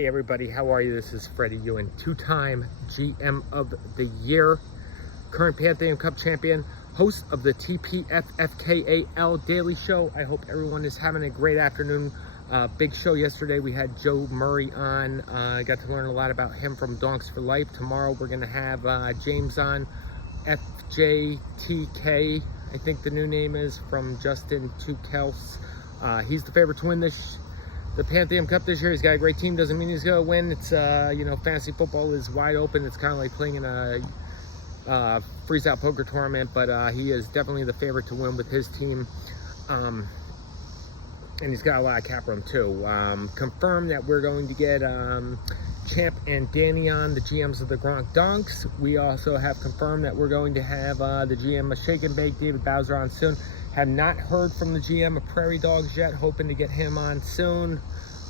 Hey everybody, how are you? This is Freddie Ewan, two-time GM of the Year, current Pantheon Cup champion, host of the TPFFKAL Daily Show. I hope everyone is having a great afternoon. Big show yesterday. We had Joe Murray on. I got to learn a lot about him from Donks for Life. Tomorrow we're going to have James on, FJTK, I think the new name is, from Justin to Kels. He's the favorite to win the Pantheon Cup this year. He's got a great team. Doesn't mean he's going to win. It's, fantasy football is wide open. It's kind of like playing in a freeze-out poker tournament, but he is definitely the favorite to win with his team. And he's got a lot of cap room, too. Confirmed that we're going to get Champ and Danny on, the GMs of the Gronk Donks. We also have confirmed that we're going to have the GM of Shake and Bake, David Bowser, on soon. Have not heard from the GM of Prairie Dogs yet, hoping to get him on soon.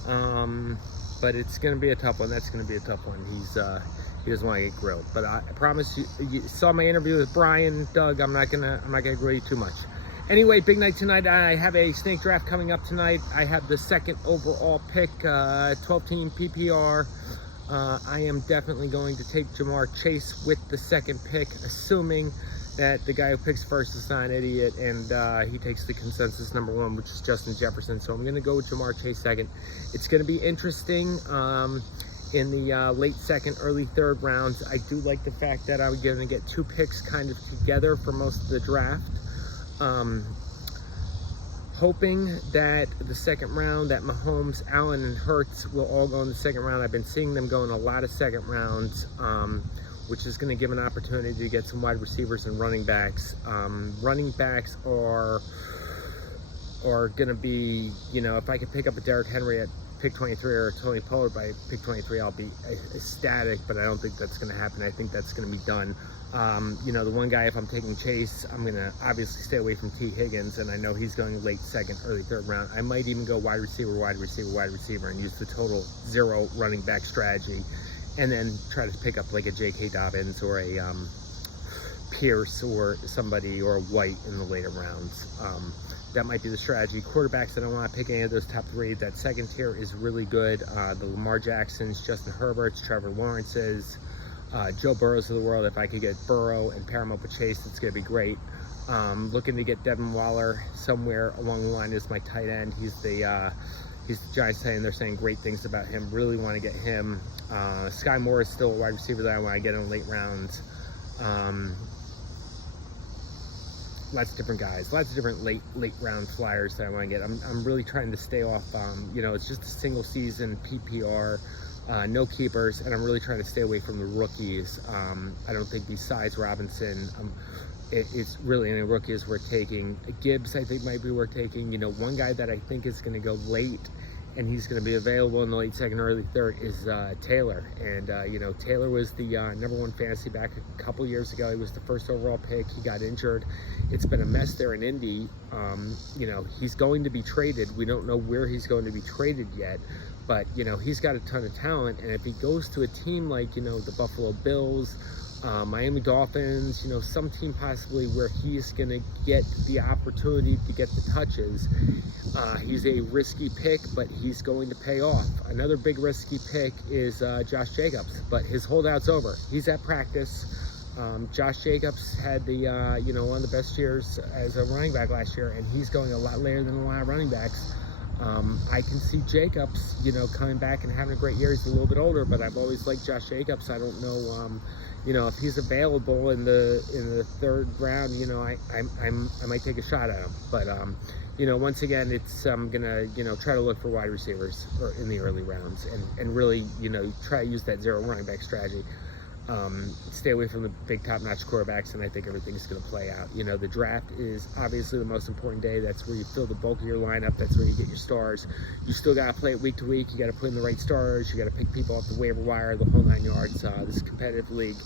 But it's going to be a tough one. That's going to be a tough one. He doesn't want to get grilled. But I promise you saw my interview with Brian, Doug. I'm not gonna grill you too much. Anyway, big night tonight. I have a snake draft coming up tonight. I have the second overall pick, 12-team PPR. I am definitely going to take Jamar Chase with the second pick, assuming that the guy who picks first is not an idiot, and he takes the consensus number one, which is Justin Jefferson. So I'm going to go with Jamar Chase second. It's going to be interesting in the late second, early third rounds. I do like the fact that I'm going to get two picks kind of together for most of the draft. Hoping that the second round, that Mahomes, Allen, and Hurts will all go in the second round. I've been seeing them go in a lot of second rounds, which is going to give an opportunity to get some wide receivers and running backs. Running backs are going to be, if I could pick up a Derrick Henry at pick 23 or Tony Pollard by pick 23, I'll be ecstatic, but I don't think that's going to happen. I think that's going to be done. The one guy, if I'm taking Chase, I'm going to obviously stay away from T. Higgins, and I know he's going late second, early third round. I might even go wide receiver, and use the total zero running back strategy, and then try to pick up like a J.K. Dobbins or a Pierce or somebody, or a White in the later rounds. That might be the strategy. Quarterbacks, I don't want to pick any of those top three. That second tier is really good. The Lamar Jacksons, Justin Herberts, Trevor Lawrences, Joe Burrows of the world. If I could get Burrow and pair him up with Chase, it's going to be great. Looking to get Devin Waller somewhere along the line as my tight end. He's the Giants tight end. They're saying great things about him. Really want to get him. Sky Moore is still a wide receiver that I want to get in late rounds. Lots of different guys, lots of different late round flyers that I want to get. I'm really trying to stay off. It's just a single season PPR. No keepers, and I'm really trying to stay away from the rookies. I don't think besides Robinson, it's really any rookies worth taking. Gibbs, I think, might be worth taking. One guy that I think is going to go late, and he's going to be available in the late second or early third, is Taylor. And, Taylor was the number one fantasy back a couple years ago. He was the first overall pick. He got injured. It's been a mess there in Indy. He's going to be traded. We don't know where he's going to be traded yet. But, he's got a ton of talent, and if he goes to a team like, the Buffalo Bills, Miami Dolphins, some team possibly where he's going to get the opportunity to get the touches, he's a risky pick, but he's going to pay off. Another big risky pick is Josh Jacobs, but his holdout's over. He's at practice. Josh Jacobs had the, one of the best years as a running back last year, and he's going a lot later than a lot of running backs. I can see Jacobs, coming back and having a great year. He's a little bit older, but I've always liked Josh Jacobs. I don't know, if he's available in the third round, I might take a shot at him. But once again, I'm gonna try to look for wide receivers in the early rounds and really try to use that zero running back strategy. Stay away from the big top-notch quarterbacks, and I think everything's going to play out. The draft is obviously the most important day. That's where you fill the bulk of your lineup. That's where you get your stars. You still got to play it week to week. You got to put in the right stars. You got to pick people off the waiver wire, the whole 9 yards. This is a competitive league.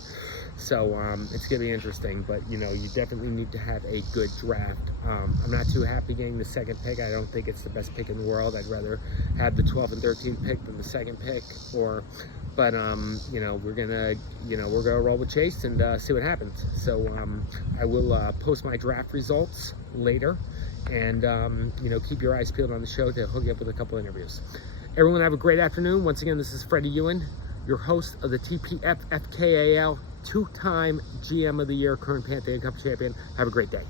So it's going to be interesting, but you definitely need to have a good draft. I'm not too happy getting the second pick. I don't think it's the best pick in the world. I'd rather have the 12th and 13th pick than the second pick. But we're gonna roll with Chase and see what happens. So I will post my draft results later, and keep your eyes peeled on the show to hook you up with a couple interviews. Everyone have a great afternoon. Once again, this is Freddie Ewan, your host of the TPFFKAL, two-time GM of the Year, current Pan Am Cup champion. Have a great day.